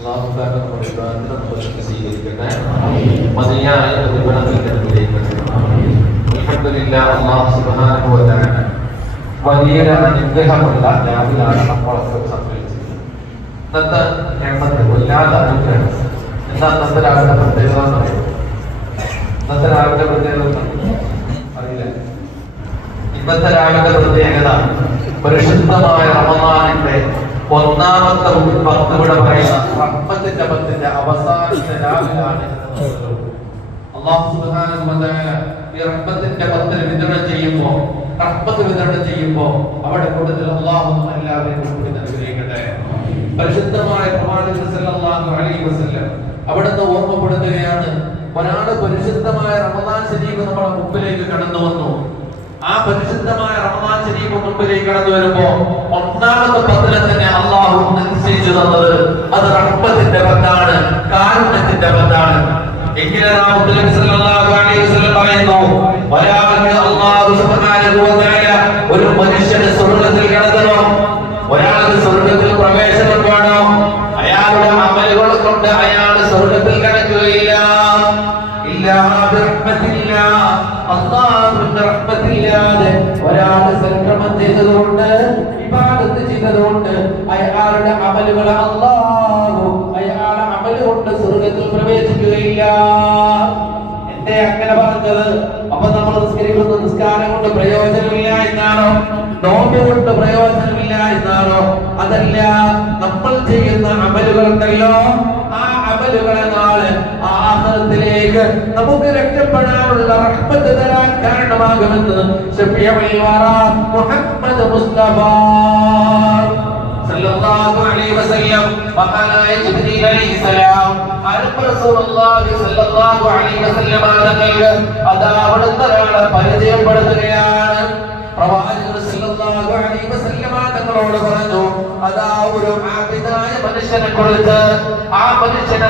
അള്ളാഹു താല നമ്മുടെ ഇബ്രാഹിമിനെ നമുക്ക് സ്വീകരിക്കട്ടെ. മതിയായ പ്രതിഫലത്തിന്റെ അൽഹംദുലില്ലാഹ് അല്ലാഹു സുബ്ഹാനഹു വ തആല വലിയൊരു അനുഗ്രഹമുള്ള രാവിലാണ് നമ്മളൊക്കെ സംഭവിച്ചത് ഇന്നത്തെ ഞമ്മത്ത് വല്ലാതെ അനുഗ്രഹം. എന്താ ഇന്നത്തെ രാവിലെ പ്രത്യേകത ഇന്നത്തെ രാവിലെ പ്രത്യേകത? അറിയില്ല. ഇന്നത്തെ രാവിലെ പ്രത്യേകത പരിശുദ്ധമായ റമദാനിന്റെ ഒന്നാമത്തെ പത്ത് ഇവിടെ പറയുന്ന അവസാനത്തെ ഈ പത്തിന് വിതരണം ചെയ്യുമ്പോൾ റഹ്മത്ത് വിതരണം ചെയ്യുമ്പോൾ അവിടെ കൂടുതൽ അള്ളാഹു എല്ലാവരെയും കൂടി അനുഗ്രഹിക്കട്ടെ പരിശുദ്ധമായ അവിടുന്ന് ഓർമ്മപ്പെടുത്തുകയാണ് ഒരാൾ പരിശുദ്ധമായ റമദാൻ ശരീഫ് നമ്മുടെ മുമ്പിലേക്ക് കടന്നു വന്നു ആ പരിശുദ്ധമായ റമദാൻ ശരീഫ് മുമ്പിലേക്ക് കടന്നു വരുമ്പോ ഒന്നാമത്തെ പത്തിലെ തന്നെ അള്ളാഹു നിശ്ചയിച്ചു തന്നത് അത് റഹ്മത്തിന്റെ പത്താണ് കാരുണ്യത്തിന്റെ പത്താണ് എങ്കിലും പറയുന്നു ഒരാൾ സംക്രമം ചെയ്തതുകൊണ്ട് ഇബാദത്ത് ചെയ്തതുകൊണ്ട് അയാളുടെ അമലുകൾ അല്ലാഹു അയാളുടെ അമൽ കൊണ്ട് സ്വർഗത്തിൽ പ്രവേശിക്കുകയില്ല. എന്റെ അങ്ങനെ പറഞ്ഞത്? അപ്പൊ നമ്മൾ നിസ്കരിക്കുന്ന നിസ്കാരം കൊണ്ട് പ്രയോജനമില്ല എന്നാണോ? നോമ്പ് കൊണ്ട് പ്രയോജനമില്ല എന്നാണോ? അതല്ല നമ്മൾ ചെയ്യുന്ന അമലുകളുണ്ടല്ലോ. ആ അമലുകളെ നാളെ ആഹ്റത്തിലേക്ക് നമുക്ക് രക്ഷപ്പെടാനുള്ള റഹ്മത്ത് തരാൻ കാരണമാകുമെന്ന് മുഹമ്മദ് മുസ്തഫ സല്ലല്ലാഹു അലൈഹി വസല്ലം സല്ലല്ലാഹു അലൈഹി പരിചയപ്പെടുത്തുകയാണ്. പ്രവാചകർ സല്ലല്ലാഹു അലൈഹി തങ്ങളോട് പറഞ്ഞു ഒരു ആബിദായ മനുഷ്യനെ കുറിച്ച് ആ മനുഷ്യൻ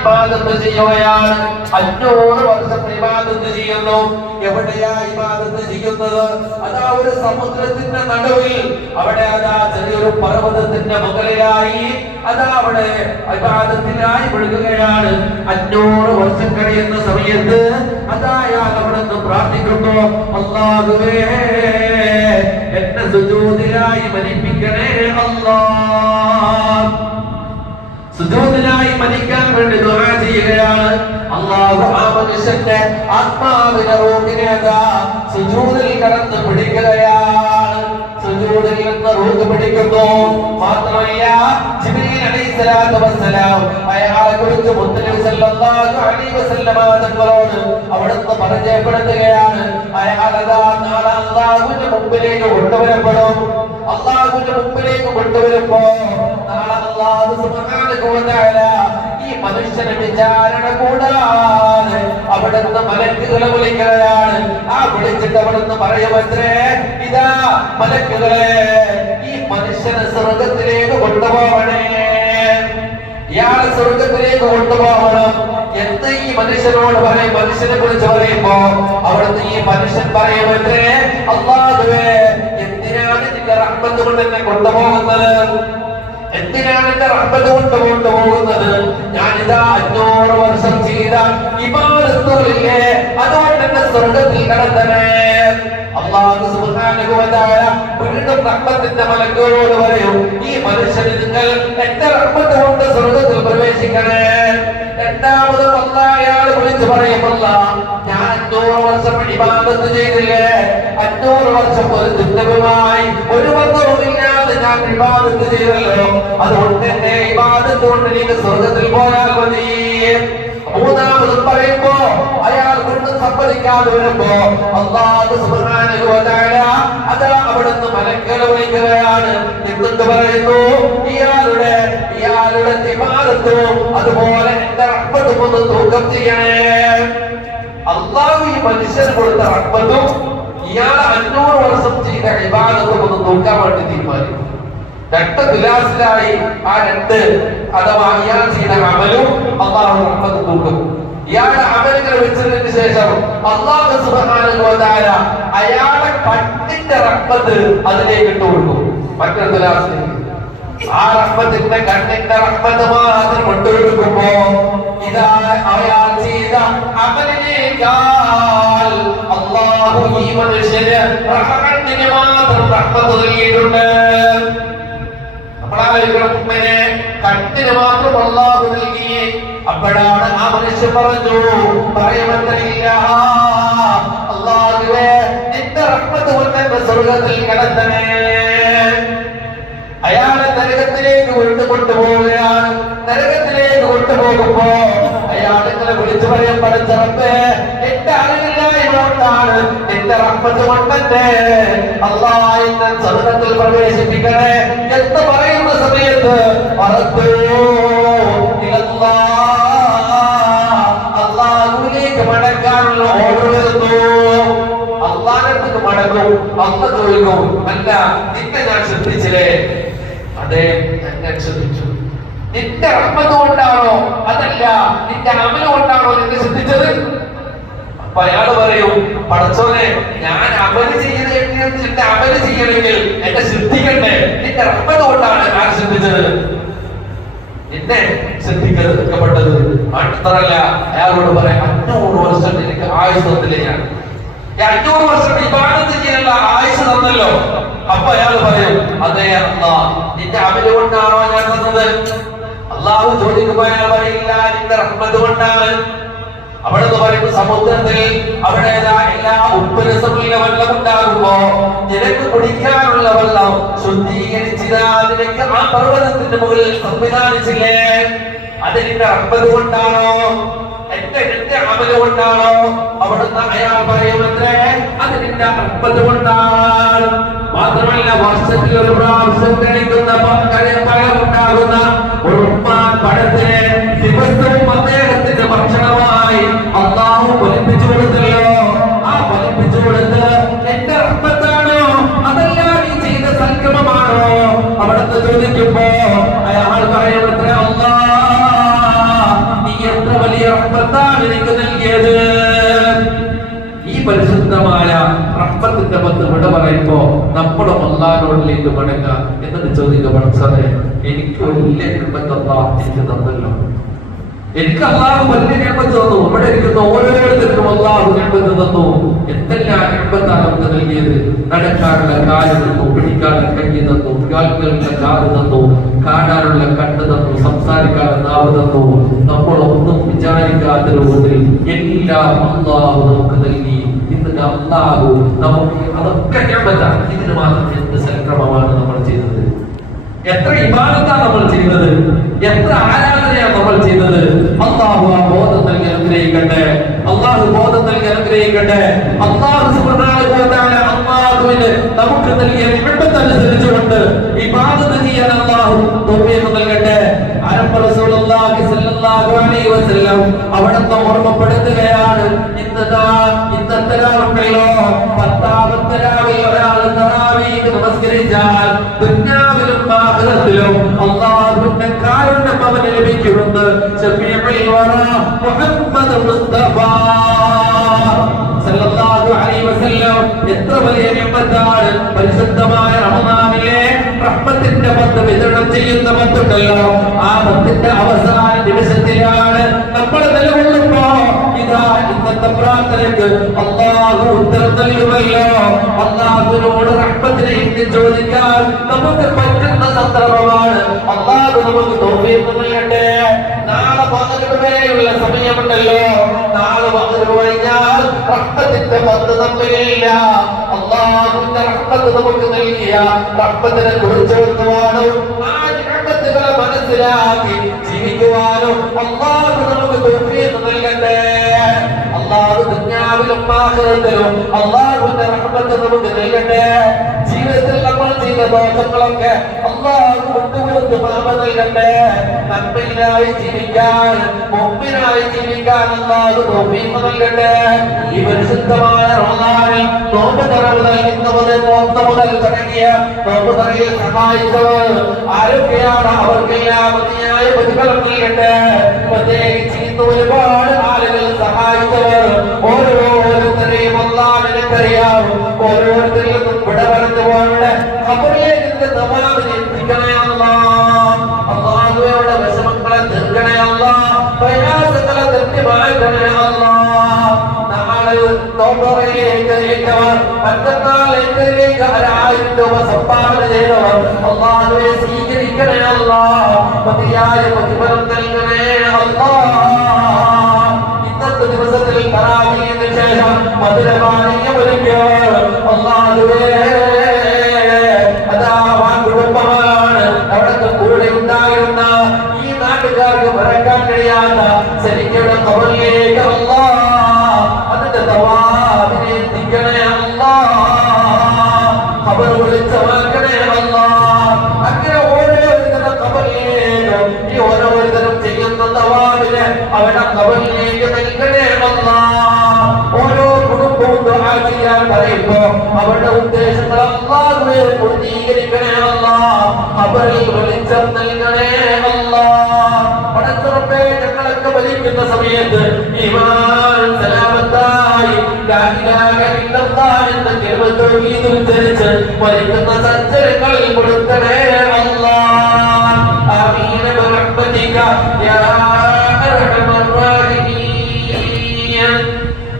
ഇബാദത്ത് ചെയ്യുകയാണ്. അഞ്ഞൂറ് വർഷം ഇബാദത്ത് ചെയ്യുന്നു. എവിടെയാ ഇബാദത്ത് ചെയ്യുന്നത്? അതാ ഒരു സമുദ്രത്തിന്റെ നടുവിൽ. അവിടെ അതാ ചെറിയൊരു പർവതത്തിന്റെ മുകളിലായി അതാ അവിടെ ഇബാദത്തിനായി വിളിക്കുകയാണ്. അഞ്ഞൂറ് വർഷം കഴിയുന്ന സമയത്ത് അതായാൽ അവിടെ നിന്ന് പ്രാർത്ഥിക്കുന്നു. അള്ളാഹുവേ എന്നെ സുജൂദിലായി മരിപ്പിക്കണേ അല്ലാ. സുജൂദിലായി മരിക്കാൻ വേണ്ടി ദുആ ചെയ്യുകയാണ്. അള്ളാഹു ആ മനുഷ്യന്റെ ആത്മാവിനെ റൂഹിനെ അതാ സുജൂദിൽ കടന്ന് പിടിക്കുകയാണ്. സുജൂദിൽ നിന്ന് റൂഹ് പിടിക്കുന്നു. മാത്രമല്ല ജിബ്രീൽ അലൈഹിസ്സലാത്തു വസ്സലാം അയാളെ കുറിച്ച് മുത്തനബി സല്ലല്ലാഹു അലൈഹി വസല്ലമ തങ്ങളോട് അവിടുന്ന് പരിചയപ്പെടുത്തുകയാണ്. അയാളതാ നാളെ അള്ളാഹുവിന്റെ മുമ്പിലേക്ക് കൊണ്ടുവരപ്പെടും. സുബ്ഹാനഹു ഈ മനുഷ്യനെ വിചാരണ കൂടാതെ അവിടുന്ന് മലക്കുകളെ വിളിക്കുകയാണ് ആ വിളിച്ചിട്ട് അവിടുന്ന് പറയുമത്രേ ഇതാ മലക്കുകളെ ഈ മനുഷ്യനെ സ്വർഗത്തിലേക്ക് കൊണ്ടുപോകണേ. ഇയാളെ സ്വർഗത്തിലേക്ക് കൊണ്ടുപോകണം. എന്ന് ഈ മനുഷ്യനോട് പറയും. മനുഷ്യനെ കുറിച്ച് പറയുമ്പോ അവിടുന്ന് ഈ മനുഷ്യൻ പറയുമത്രേ അള്ളാഹുവേ എന്തിനാണ് നിന്റെ റഹ്മത്ത് കൊണ്ട് എന്നെ കൊണ്ടുപോകുന്നത്? എന്തിനാണ് എന്റെ റബ്ബ് കൊണ്ട് കൊണ്ടുപോകുന്നത് ഞാനിതാ അഞ്ഞൂറ് വർഷം ചെയ്ത ഇബാദത്തുകളില്ലേ അതുകൊണ്ട് എന്നെ സ്വർഗത്തിൽ കടത്തണേ അള്ളാഹു സുബ്ഹാനഹു വ തആല വീണ്ടും റഹ്മത്തിന്റെ മലക്കുകളോട് പറയും ഈ മനുഷ്യന് നിങ്ങൾ എന്റെ റഹ്മത്ത് കൊണ്ട് സ്വർഗത്തിൽ പ്രവേശിക്കണേ? രണ്ടാമത് അയാൾ വിളിച്ചു പറയുമല്ല അഞ്ഞൂറ് വർഷം ഇബാദത്ത് ചെയ്തില്ലേ? അഞ്ഞൂറ് വർഷം ഒരു ദുഃഖവുമായി ഒരു ബന്ധവുമില്ലാതെ ഞാൻ ഇബാദത്ത് ചെയ്തല്ലോ. അതുകൊണ്ട് എന്റെ ഇബാദത്ത് കൊണ്ട് നീക്ക് സ്വർഗത്തിൽ പോയാൽ മതി. മൂന്നാമത് പറയുമ്പോ അയാൾ വീണ്ടും സമ്മതിക്കാതെ വരുമ്പോ അള്ളാഹു അതാ അവിടുന്ന് മലക്കുകളെ വിളിക്കുകയാണ്. എന്നിട്ട് പറയുന്നു ഇയാളുടെ ഇയാളുടെ ഇബാദത്തും അതുപോലെ എന്റെ റഹ്മത്തും ഒന്ന് തൂക്കം ചെയ്യണേ. അള്ളാഹു ഈ മനുഷ്യന് കൊടുത്ത റഹ്മത്തും ഇയാൾ അഞ്ഞൂറ് വർഷം ചെയ്ത ഇബാദത്തും ഒന്ന് നോക്കാൻ വേണ്ടി തീരുമാനിക്കും രണ്ട് വിലാസിലായി ആ രണ്ട് അഥവാ ഇയാൾ ചെയ്ത അമലും അള്ളാഹു റഹ്മത്ത് തൂക്കും ഇയാളുടെ അമലുകൾ വെച്ചതിന് ശേഷം അള്ളാഹു തആല അയാളെ പട്ടിന്റെ റഹ്മത്ത് അതിലേക്ക് ഇട്ടു കൊടുക്കും. മറ്റൊരു വിലാസിലേക്ക് ആ റഹ്മത്തിന്റെ കണ്ണിന്റെ റഹ്മത്ത് മാത്രം കൊണ്ടുകൊടുക്കുമ്പോ ഇതാ അയാൾ ചെയ്ത അമലിനേക്കാൾ അള്ളാഹു ഈ മനുഷ്യന് റഹ്മത്തിന് മാത്രം റഹ്മത്ത് നൽകിയിട്ടുണ്ട്. നമ്മളാലോചിക്കണം ഉമ്മനെ കണ്ണിന് മാത്രം അള്ളാഹു നൽകി. അപ്പോഴാണ് ആ മനുഷ്യൻ പറഞ്ഞു പറയുമെന്നില്ല അള്ളാഹുവേ നിന്റെ റഹ്മത്ത് കൊണ്ട് സ്വർഗത്തിൽ കിടത്തണേ അയാളെ നരകത്തിലേക്ക് കൊണ്ടു കൊണ്ടുപോവുകയാണ്. നരകത്തിലേക്ക് കൊണ്ടുപോകുമ്പോ അയാൾ ഇങ്ങനെ വിളിച്ചു പറയാൻ പഠിച്ചറപ്പേ എന്റെ അറിവില്ലായ്മ കൊണ്ടാണ് എന്റെ റഹ്മത്ത് കൊണ്ടെന്നെ അള്ളാ എന്നെ സദനത്തിൽ പ്രവേശിപ്പിക്കണേ. എന്ന് പറയുന്ന സമയത്ത് മറത്തോ ഇലല്ലാ. അള്ളാഹുവിലേക്ക് മടക്കാനുള്ള ഓർഡർ വരുന്നു. അള്ളാഹത്തേക്ക് മടങ്ങും. അന്ന് ചോദിക്കും അല്ല നിന്നെ ഞാൻ ശ്രദ്ധിച്ചില്ലേ? അതെ ശ്രദ്ധിച്ചു നിന്റെ റഹ്മത്ത് കൊണ്ടാണോ? അതല്ല നിന്റെ അമല കൊണ്ടാണോ നിന്നെ ശ്രദ്ധിച്ചത്? അപ്പൊ അയാൾ പറയും പഠിച്ചോനെ ഞാൻ അമൽ ചെയ്യുന്നത് എന്റെ അമൽ ചെയ്യണമെങ്കിൽ എന്നെ ശ്രദ്ധിക്കണ്ടേ? നിന്റെ റഹ്മത്ത് കൊണ്ടാണ് ഞാൻ ശ്രദ്ധിച്ചത്. നിന്നെ ശ്രദ്ധിക്കപ്പെട്ടത് മാത്രമല്ല അയാളോട് പറയാം അഞ്ഞൂറ് വർഷം എനിക്ക് ആയുസ് തന്നില്ല ഞാൻ? അഞ്ഞൂറ് വർഷം വിവാദത്തിൽ ചെയ്യാനുള്ള ആയുസ് തന്നല്ലോ. അപ്പൊ അയാൾ പറയും അതെ അല്ല നിന്റെ അമൽ കൊണ്ടാണോ ഞാൻ തന്നത് അള്ളാഹു ചോദിക്കുമ്പോ അയാൾ പറയില്ല നിന്റെ റഹ്മത്ത് കൊണ്ടാണ്. അവിടെ നിന്ന് പറയുമ്പോൾ സമുദ്രത്തിൽ അവിടെ എല്ലാ ഉപ്പരസമുള്ള വെള്ളം ഉണ്ടാകുമ്പോ നിനക്ക് കുടിക്കാനുള്ള വെള്ളം ശുദ്ധീകരിച്ചില്ല നിനക്ക് ആ പർവതത്തിന്റെ മുകളിൽ സംവിധാനിച്ചില്ലേ? അത് നിന്റെ അമ്പത് കൊണ്ടാണോ? എന്റെ നിന്റെ അമല കൊണ്ടാണോ? അവിടുന്ന് അയാൾ പറയുമത്രേ അത് നിന്റെ അമ്പത് കൊണ്ടാണ്. മാത്രമല്ല വർഷത്തിൽ ഒരു പ്രാവശ്യം കഴിക്കുന്ന പഴമുണ്ടാകുന്ന ഒരു പഴത്തിന് ദിവസവും അദ്ദേഹത്തിന്റെ ഭക്ഷണമായി അള്ളാഹു പൊലിപ്പിച്ചു കൊടുത്തല്ലോ. ആ പൊലിപ്പിച്ചു കൊടുത്ത് എന്റെ അർത്ഥത്താണോ അതല്ല നീ ചെയ്ത സംക്രമമാണോ? അവിടുത്തെ ചോദിക്കുമ്പോ അയാൾ പറയുന്നത്ര നീ എത്ര വലിയ അർത്ഥത്താണ് എനിക്ക് നൽകിയത്? ഈ പരിശുദ്ധമായ റഹ്മത്തിന്റെ പത്ത് വിട പറയുമ്പോ നമ്മുടെ അള്ളാഹിനോടിലേക്ക് മടങ്ങുക എന്നിട്ട് ചോദിക്കപ്പെടുന്നത് എനിക്ക് വലിയ നിർബന്ധം എനിക്ക് തന്നല്ലോ. എനിക്ക് അള്ളാഹു വലിയ നിയമത്ത് തന്നു. ഇവിടെ ഇരിക്കുന്ന ഓരോരുത്തർക്കും അള്ളാഹു നിയമത്ത് തന്നു. എന്തെല്ലാം നിയമത്താണ് നമുക്ക് നൽകിയത്? നടക്കാനുള്ള കാൽ തന്നു പിടിക്കാനുള്ള കൈ തന്നു കാൽകളുടെ കാൽ തന്നു കാണാനുള്ള കണ്ണ് തന്നു സംസാരിക്കാനുള്ള നാവ് തന്നു. നമ്മളൊന്നും വിചാരിക്കാത്ത രൂപത്തിൽ എല്ലാം അള്ളാഹു നമുക്ക് നൽകി. ഇന്ന് അള്ളാഹു നമുക്ക് അതൊക്കെ നിയമത്താണ് ഇതിന് മാത്രം എന്ത് സംക്രമമാണ് നമ്മൾ ചെയ്തത് എത്ര ഇബാദത്താണ് നമ്മൾ ചെയ്യുന്നത്? എത്ര ആരാധനയാണ് നമ്മൾ ചെയ്യുന്നത്? അള്ളാഹു ആ ബോധം നൽകി അനുഗ്രഹിക്കട്ടെ. അള്ളാഹു ബോധം നൽകി അനുഗ്രഹിക്കട്ടെ. അള്ളാഹു അള്ളാഹുവിന് നമുക്ക് നൽകിയ നിമിഷത്തനുസരിച്ചുകൊണ്ട് ഇബാദത്ത് ചെയ്യാൻ അള്ളാഹു തൗഫീഖ് നൽകട്ടെ. വസല്ലം അവിടുന്ന് ഓർമ്മപ്പെടുത്തുകയാണ് ഇന്നതാ ഇന്നത്തെ രാവുണ്ടല്ലോ പത്താമത്തെ സല്ലല്ലാഹു അലൈഹി വസല്ലം എത്ര റഹ്മത്തിന്റെ ചെയ്യുന്ന ആ പത്തിന്റെ അവസാന നിമിഷത്തിലാണ് നമ്മൾ ഇന്നത്തെ പ്രാർത്ഥനയ്ക്ക് അള്ളാഹു ഉത്തരം നൽകുമല്ലോ. അള്ളാഹുവിനോട് റഹ്മത്തിനെ ഇന്ന് ചോദിക്കാൻ നമുക്ക് പറ്റുന്ന സന്ദർഭമാണ് അള്ളാഹു നമുക്ക് തോന്നിയെന്ന് നൽകട്ടെ. നാളെ പതിനെട്ട് വരെയുള്ള സമയമുണ്ടല്ലോ. നാളെ പതിനെട്ട് കഴിഞ്ഞാൽ റഹ്മത്തിന്റെ പത്ത് തമ്മിലില്ല. അള്ളാഹുവിന്റെ റഹ്മത്ത് നമുക്ക് നൽകിയ റഹ്മത്തിനെ ആ ജീവിതത്തിൽ നമ്മൾ ചെയ്ത ദോഷങ്ങളൊക്കെ നന്മയിലായി ജീവിക്കാൻ മുമ്പിനായി ജീവിക്കാൻ നൽകട്ടെ. തുടങ്ങിയ സഹായിച്ചവർ ആരൊക്കെയാണ് അവർക്കെല്ലാം മതിയായ പ്രതിഫലം നൽകട്ടെ? പ്രത്യേകിച്ച് ഒരുപാട് ആളുകൾ സഹായിച്ചവർ ഓരോരുത്തരെയും നമുക്കറിയാവും ഓരോരുത്തരിൽ നിന്നും വിട പറഞ്ഞു പോകട്ടെ കബറിലേക്ക് നിന്റെ നമാസ് ജനിപ്പിക്കണയല്ല അള്ളാഹുവയുടെ വിഷമങ്ങളെ തീർക്കണയല്ല പ്രയാസങ്ങളെ നിർത്തി മാറ്റണയല്ല തോട്ടറയിലേക്ക് ഏറ്റവർ പറ്റത്താൽ എങ്കിലേക്ക് ഒരായിരം രൂപ സംഭാവന ചെയ്തവർ അള്ളാഹുവെ സ്വീകരിക്കണയല്ല മതിയായ പ്രതിഫലം നൽകണേ അല്ലാ. ഇന്നത്തെ ദിവസത്തിൽ പരാജയത്തിന് ശേഷം മധുരമാണ് അവരുടെ കവലിലേക്ക് നൽകണേ അല്ലാ. പറയുമ്പോ അവരുടെ ഉദ്ദേശങ്ങൾ അല്ലാഹുവേ പൂർത്തീകരിക്കണേ അല്ലാ അവരിൽ വെളിച്ചം നൽകണേ അല്ലാ പടച്ചുറപ്പേ ഞങ്ങളൊക്കെ വലിക്കുന്ന സമയത്ത് ഈമാൻ സലാമത്തായി എന്ന തൗഹീദ് ഉച്ചരിച്ച് മരിക്കുന്ന സജ്ജനങ്ങളിൽ കൊടുക്കണേ അല്ലാ ബിറഹ്മതിക യാ അർഹമർ